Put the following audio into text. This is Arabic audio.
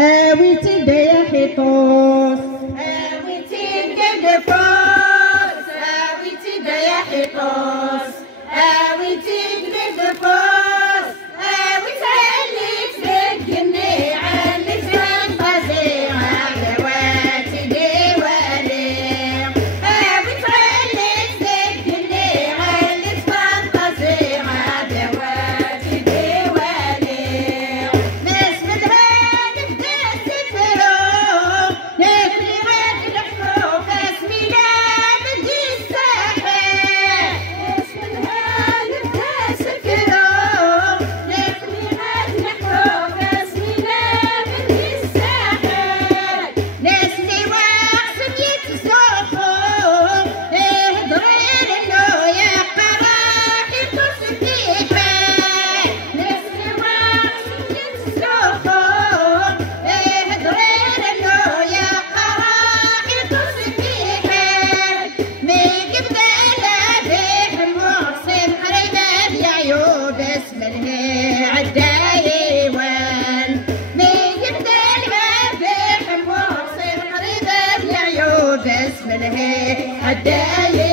ويتي دايا حيطوس ويتي نقدفوس ويتي دايا حيطوس ويتي نقدفوس ويتعلي تبقني علي تنقزي على واتي ديوالي ويتعلي تبقني علي تنقزي على واتي ديوالي ناس مدهان بدا سفرو ناكلي غاد الحروف اسمي لا بدي الساحل ناس مدهان بدا سفرو ناكلي غاد الحروف اسمي لا بدي الساحل ناس اللي واقفين يتصوفوا هضرين انه يا قراحي تصبيحات ناس اللي واقفين يتصوفوا هضرين انه يا قراحي تصبيحات ميك بدالا بيح المعصم قريبات يا عيوب اسم الهي عالدايوان ميك بدالا بيح المعصم قريبات يا عيوب اسم الهي عالدايوان